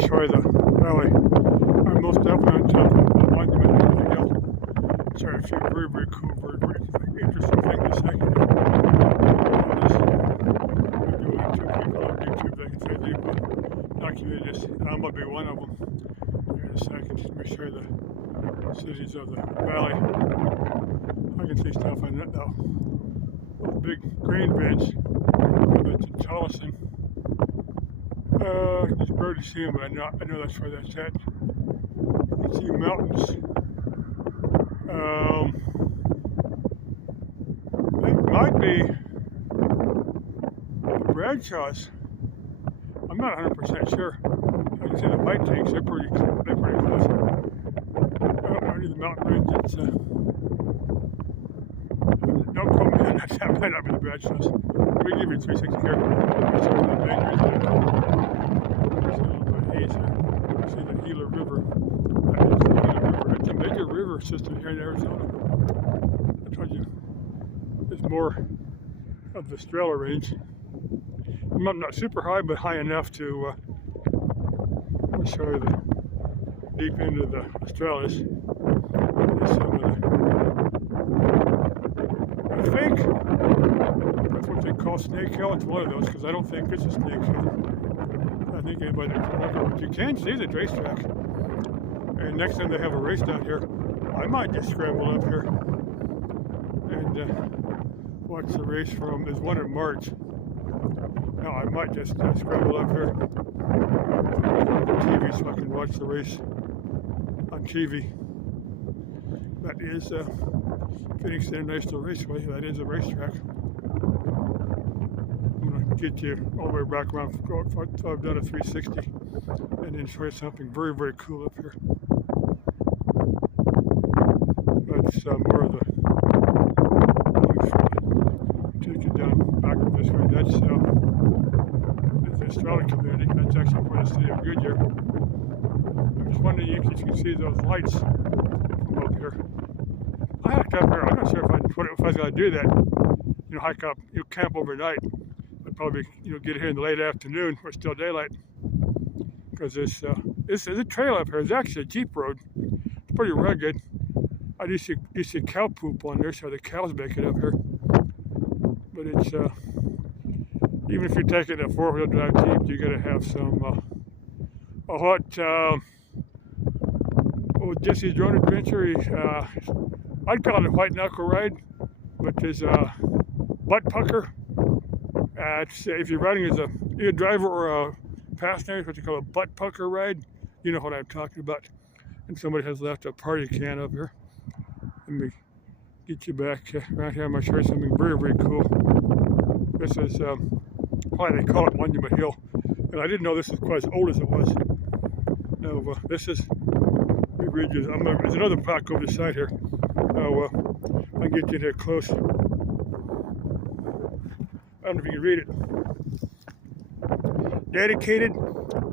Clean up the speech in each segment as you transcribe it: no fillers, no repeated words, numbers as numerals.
to show you the valley. I'm most definitely on top of the monument to the hill. Sorry, a few very, very cool, very, very interesting things to say. Maybe only 2 people on YouTube that can say they've documented this, and I'm going to be one of them. Here in a second, let me show you the cities of the valley. I can see stuff on that now. Those big grain bins, whether it's in Tolleson. It's barely see them, but I know that's where that's at. You can see mountains. It might be Bradshaw's. I'm not 100% sure. I can see the white tanks. They're pretty close. Already the mountain range. It's don't quote me on that. That might not be the Bradshaw's. Let me give you a 360 here. See the Gila River. That is the Gila River. It's a major river system here in Arizona. I told you, there's more of the Estrella Range. I'm not super high, but high enough to show you the deep end of the Estrellas. Some of the, I think that's what they call Snake Hill. It's one of those because I don't think it's a Snake Hill. I think anybody can come up here, but you can see the racetrack. And next time they have a race down here, I might just scramble up here and watch the race from. There's one in March. No, I might just scramble up here on TV so I can watch the race on TV. That is Phoenix International Raceway. That is a racetrack. Get you all the way back around. So I've done a 360 and then show you something very, very cool up here. That's more of the take it down back this way. That's the Estrella community. That's actually part of the city of Goodyear. I'm just wondering if you can see those lights from up here. I hiked up here. I'm not sure if I was going to do that. You know, hike up, camp overnight. Probably get here in the late afternoon where it's still daylight, because this is a trail up here. It's actually a Jeep road. It's pretty rugged. I do see cow poop on there, so the cows make it up here. But it's even if you're taking a 4-wheel drive Jeep, you got to have some Jesse's Drone Adventure. I'd call it a white knuckle ride, but there's a butt pucker. If you're riding as either a driver or a passenger, it's what you call a butt pucker ride. You know what I'm talking about. And somebody has left a party can up here. Let me get you back right here. I'm going to show you something very, very cool. This is why they call it Monument Hill. And I didn't know this was quite as old as it was. No, this is, there's another plaque over the side here. I'll get you there close. I don't know if you can read it. Dedicated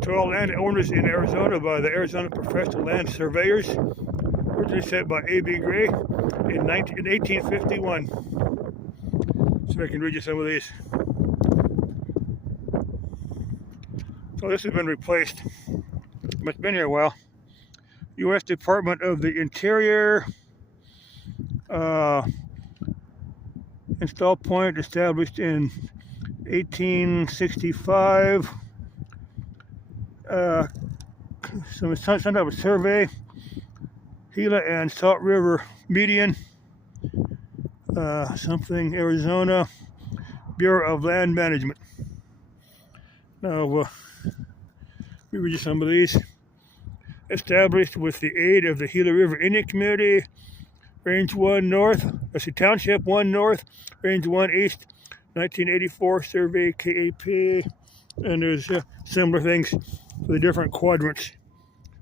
to all landowners in Arizona by the Arizona Professional Land Surveyors. Originally set by A.B. Gray in 1851. So I can read you some of these. So this has been replaced. It's been here a while. U.S. Department of the Interior. Install point established in 1865. Some type of survey. Gila and Salt River median. Something Arizona Bureau of Land Management. Now, let me read you some of these. Established with the aid of the Gila River Indian Community. Range 1 North, Township 1 North, Range 1 East, 1984 survey, KAP, and there's similar things for the different quadrants.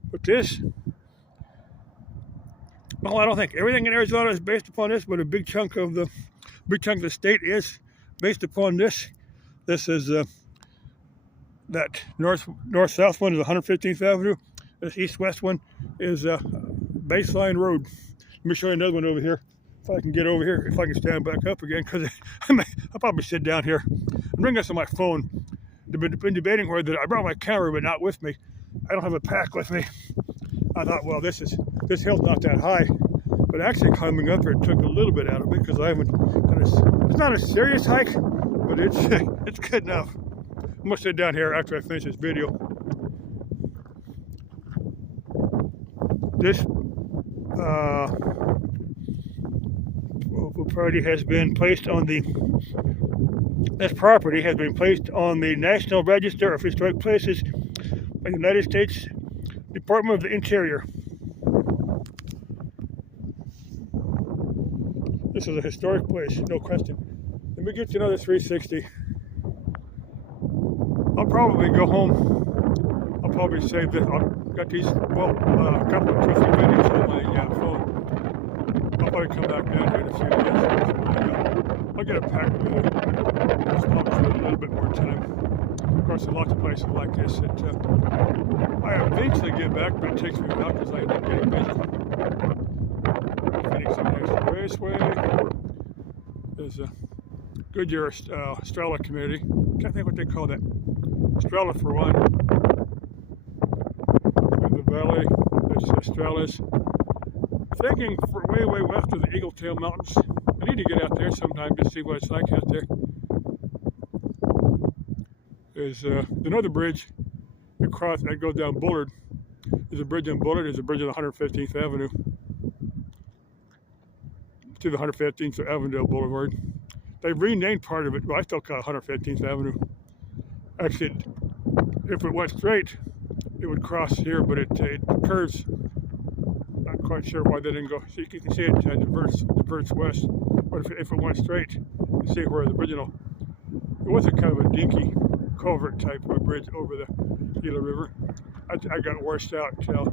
But this, well, I don't think everything in Arizona is based upon this, but a big chunk of the state is based upon this. This is that north-south one is 115th Avenue. This east-west one is Baseline Road. Let me show you another one over here. If I can get over here, if I can stand back up again, because I'll probably sit down here. I'm bringing this on my phone. I've been debating whether I brought my camera, but not with me. I don't have a pack with me. I thought, well, this hill's not that high, but actually climbing up here took a little bit out of it because I haven't done it's not a serious hike, but it's it's good enough. I'm gonna sit down here after I finish this video. This property has been placed on the National Register of Historic Places by the United States Department of the Interior. This is a historic place, no question. Let me get you another 360. I'll probably go home. I'll probably save this. I've got these, well, a couple of 2 or 3 videos on my phone. I'll probably come back down here in a few days. I'll get a pack with it. It's probably a little bit more time. Of course, there's lots of places like this that I eventually get back, but it takes me a while because I end up getting busy. Phoenix International Raceway. There's a Goodyear Estrella community. Can't think what they call that. Estrella for one. Through the valley, there's Estrellas. Thinking for way west of the Eagle Tail Mountains. I need to get out there sometime to see what it's like out there. There's another bridge that goes down Bullard. There's a bridge on Bullard. There's a bridge on 115th Avenue. To the 115th Avondale Boulevard. They've renamed part of it. Well, I still call it 115th Avenue. Actually, if it went straight, it would cross here, but it curves. Not quite sure why they didn't go. So you can see it diverts west. But if it went straight, you see where the original. It was a kind of a dinky culvert type of a bridge over the Gila River. I got washed out until,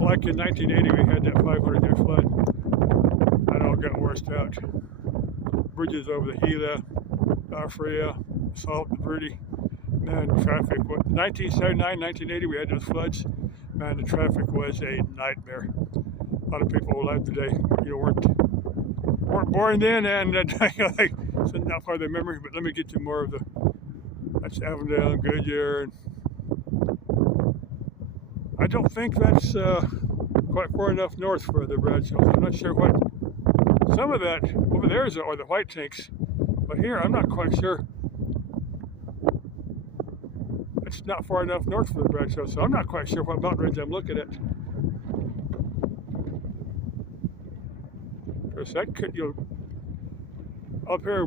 like in 1980, we had that 500-year flood. It all got washed out. Bridges over the Gila, Alfrea, Salt, the Verde. Man, traffic. 1979, 1980, we had those floods. Man, the traffic was a nightmare. A lot of people alive today, weren't born then, and it's not part of their memory. But let me get you more of the. That's Avondale and Goodyear. And I don't think that's quite far enough north for the Bradshaws. I'm not sure what. Some of that over there are the white tanks, but here I'm not quite sure. It's not far enough north for the Bradshaw, so I'm not quite sure what mountain range I'm looking at. Because that could, up here,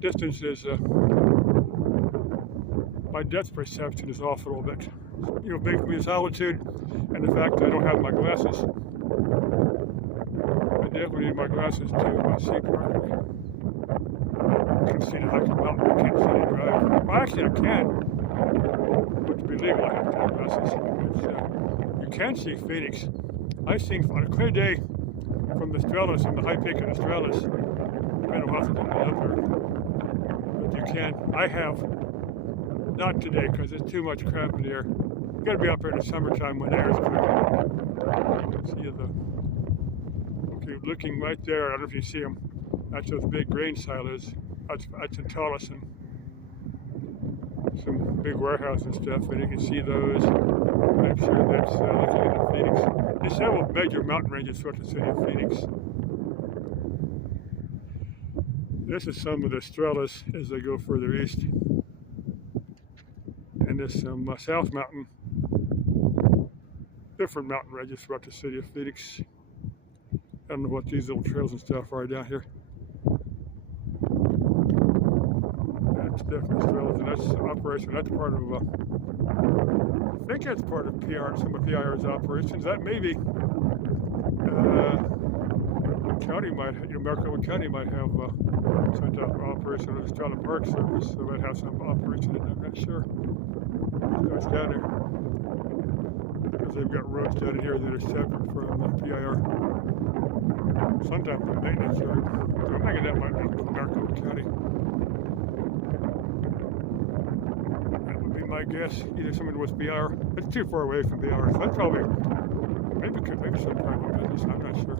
distance is, my depth perception is off a little bit. Big for me is altitude, and the fact that I don't have my glasses. I definitely need my glasses to see perfect. I can see the hike mountain, I can't see the drive. Well, actually I can. But to be legal, I have to have glasses. Because, you can see Phoenix. I've seen on a clear day from the Estrellas, from the high peak of the Estrellas. It's been a while since I've been up there. But you can. I have. Not today, because there's too much crap in the air. You gotta be up there in the summertime when the air is cooking. See okay, looking right there, I don't know if you see them. That's those big grain silos. That's in Tolleson. Some big warehouse and stuff, and you can see those. And I'm sure that's looking at the Phoenix. There's several major mountain ranges throughout the city of Phoenix. This is some of the Estrellas as they go further east. And there's some South Mountain, different mountain ranges throughout the city of Phoenix. I don't know what these little trails and stuff are down here. That's definitely Estrellas, and that's operation. That's part of, I think that's part of PR, some of PIR's operations. That maybe county might, Maricopa County might have some type of operation, or the Estrella Park Service, so might have some operation in it. I'm not sure. It's down there. Because they've got roads down in here that are separate from PIR. Sometimes the maintenance yard. I'm thinking that might be Maricopa County. That would be my guess. Either someone with PIR. It's too far away from PIR. So that's probably, maybe some private business. I'm not sure.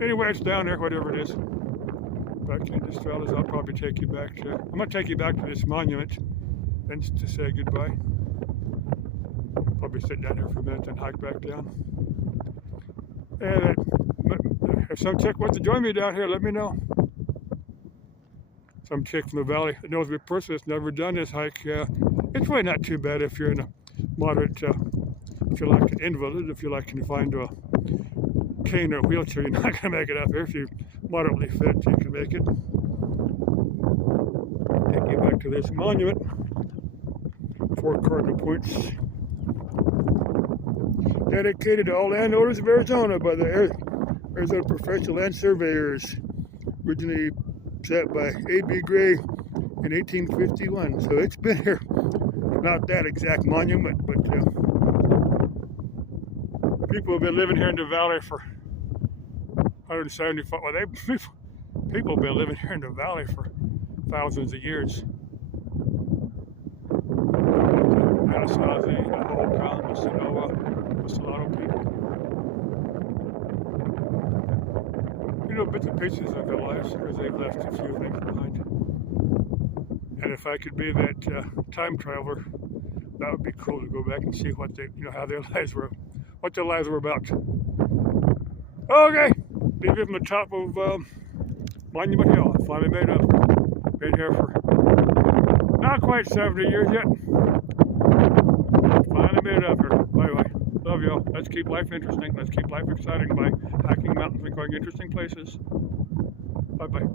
Anyway, it's down there, whatever it is. Back in the Estrellas, I'll probably take you back to, I'm going to take you back to this monument and to say goodbye. Probably sit down here for a minute and hike back down. And if some chick wants to join me down here, let me know. Some chick from the valley that knows me personally that's never done this hike. It's really not too bad if you're in a moderate, if you're like an invalid, if you like can find a cane or wheelchair, you're not going to make it up here. If you're moderately fit, you can make it. Take you back to this monument. 4 cardinal points. Dedicated to all landowners of Arizona by the Arizona Professional Land Surveyors. Originally set by A.B. Gray in 1851. So it's been here. Not that exact monument, but people have been living here in the valley for 175. Well, people have been living here in the valley for thousands of years. Anasazi, the Hohokam, the Sonoa, the Solano people. You know, bits and pieces of their lives, because they've left a few things behind. And if I could be that time traveler, that would be cool to go back and see what they, how their lives were, what their lives were about. Okay, leave it from the top of Monument Hill. I finally made it. Been here for not quite 70 years yet. Finally made it up here. Bye-bye. Love y'all. Let's keep life interesting. Let's keep life exciting by hiking mountains and going interesting places. Bye-bye.